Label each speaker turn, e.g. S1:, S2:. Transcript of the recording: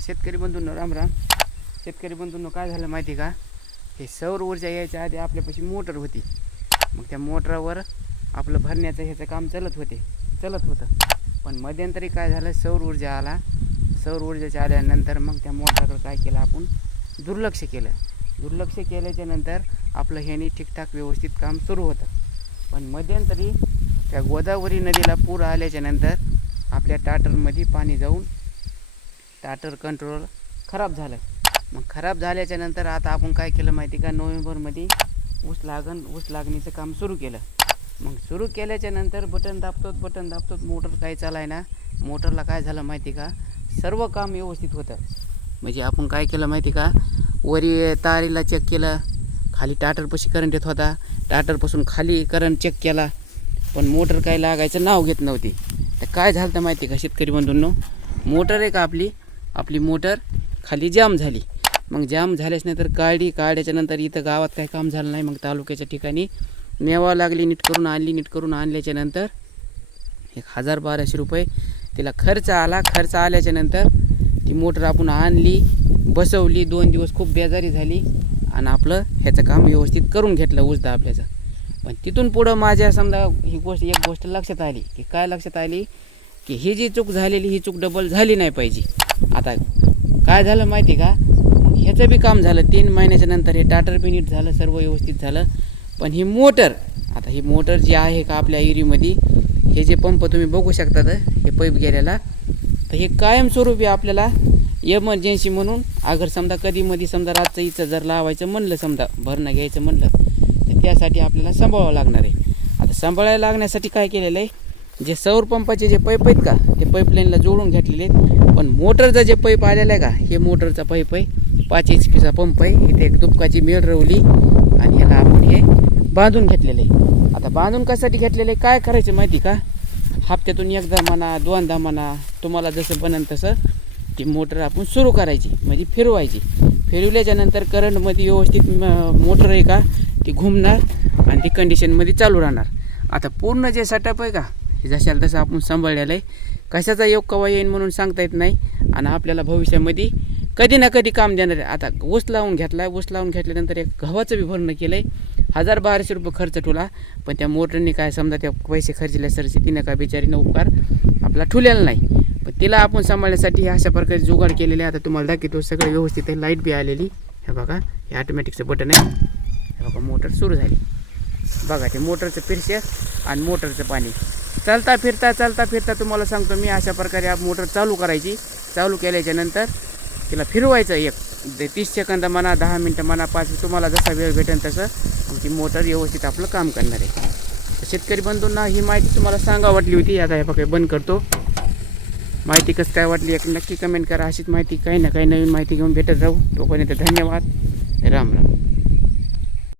S1: शेतकरी बंधूंनो राम राम. शेतकरी बंधूंनो काय झालं माहिती आहे का? हे सौर ऊर्जा यायच्या आधी आपल्यापाशी मोटर होती. मग त्या मोटरावर आपलं भरण्याचं ह्याचं काम चलत होते. चलत होतं. पण मध्यंतरी काय झालं? सौर ऊर्जा आला. सौर ऊर्जाच्या आल्यानंतर मग त्या मोटरवर काय केलं आपण? दुर्लक्ष केलं. दुर्लक्ष केल्याच्यानंतर आपलं ह्याने ठीकठाक व्यवस्थित काम सुरू होतं. पण मध्यंतरी त्या गोदावरी नदीला पूर आल्याच्यानंतर आपल्या टाटरमध्ये पाणी जाऊन टाटर कंट्रोल खराब झालं मग खराब झाल्याच्यानंतर आता आपण काय केलं माहिती का? नोव्हेंबरमध्ये ऊस लागण ऊस लागणीचं काम सुरू केलं. मग सुरू केल्याच्यानंतर बटन दाबतोत बटन दाबतोत मोटर काय चालाय ना? मोटरला काय झालं माहिती का? सर्व काम व्यवस्थित होतं. म्हणजे आपण काय केलं माहिती का? वरी तारीला चेक केलं. खाली टाटरपाशी करंट येत होता. टाटरपासून खाली करंट चेक केला. पण मोटर काय लागायचं नाव घेत नव्हती. तर काय झालं तर माहिती का शेतकरी बंधूंनो? मोटर आहे का आपली आपली मोटर खाली जाम झाली. मग जाम झाल्याच नंतर काढली काढल्याच्यानंतर इथं गावात काही काम झालं नाही मग तालुक्याच्या ठिकाणी नेवा लागली नीट करून आणली नीट करून आणल्याच्या नंतर एक हजार बाराशे रुपये तिला खर्च आला. खर्च आल्याच्यानंतर ती मोटर आपण आणली बसवली. दोन दिवस खूप बेजारी झाली आणि आपलं ह्याचं काम व्यवस्थित करून घेतलं ऊस आपल्याचं. पण तिथून पुढं माझ्या समजा ही गोष्ट एक गोष्ट लक्षात आली की काय लक्षात आली की ही जी चूक झालेली ही चूक डबल झाली नाही पाहिजे. आता काय झालं माहिती का? ह्याचं बी काम झालं. तीन महिन्याच्या नंतर हे टाटर बी नीट झालं सर्व व्यवस्थित झालं. पण ही मोटर आता ही मोटर जी आहे का आपल्या एरीमध्ये हे जे पंप तुम्ही बघू शकतात हे पैप गेलेला तर हे कायमस्वरूपी आपल्याला एमर्जन्सी म्हणून अगर समजा कधीमध्ये समजा रातचं इचं जर लावायचं म्हणलं समजा भरणं घ्यायचं म्हणलं तर त्यासाठी आपल्याला सांभाळावं लागणार आहे. आता सांभाळायला लागण्यासाठी काय केलेलं आहे? जे सौर पंपाचे जे पाईप आहेत का ते पाईपलाईनला जोडून घेतलेले आहेत. पण मोटरचा जे पाईप आलेला आहे का हे मोटरचा पाईप आहे. पाच एच पीचा पंप आहे. इथे एक दुपकाची मेळ रवली आणि याला आपण हे बांधून घेतलेलं आहे. आता बांधून कशासाठी घेतलेलं आहे? काय करायचं माहिती का? हप्त्यातून एकदा म्हणा दोनदा म्हणा तुम्हाला जसं बनन तसं ती मोटर आपण सुरू करायची म्हणजे फिरवायची. फिरवल्याच्यानंतर करंटमध्ये व्यवस्थित म- मोटर आहे का ती घुमणार आणि ती कंडिशनमध्ये चालू राहणार. आता पूर्ण जे सेटअप आहे का जशाला तसं आपण सांभाळलेलं आहे. कशाचा योग कवा येईन म्हणून सांगता येत नाही. आणि आपल्याला भविष्यामध्ये कधी ना कधी काम देणार आहे. आता ऊस लावून घेतला आहे ऊस लावून घेतल्यानंतर एक गव्हाचं बी भरणं केलं आहे हजार बाराशे रुपये खर्च ठुला पण त्या मोटरने काय समजा त्या पैसे खर्चले सरशी तिनं काय बिचारीनं उपकार आपला ठुलेला नाही. पण तिला आपण सांभाळण्यासाठी हे अशा प्रकारे जुगाड केलेले आहे. आता तुम्हाला दाखवतो सगळं व्यवस्थित आहे. लाइट बी आलेली. हे बघा हे ऑटोमॅटिकचं बटन आहे. हे बघा मोटर सुरू झाली. बघा ते मोटरचं पिरशे आणि मोटरचं पाणी. चालता फिरता चालता फिरता तुम्हाला सांगतो मी अशा प्रकारे मोटर चालू करायची. चालू केल्याच्यानंतर तिला फिरवायचं एक. ते तीस सेकंद म्हणा दहा मिनटं म्हणा पाच तुम्हाला जसा वेळ भेटेल तसं ती मोटर व्यवस्थित आपलं काम करणार आहे. शेतकरी बंधूंना ही माहिती तुम्हाला सांगा वाटली होती आता हे बघा बंद करतो. माहिती कसं काय वाटली एक नक्की कमेंट करा. अशीच माहिती काही ना काही नवीन माहिती घेऊन भेटत राहू. तोपर्यंत धन्यवाद. राम राम.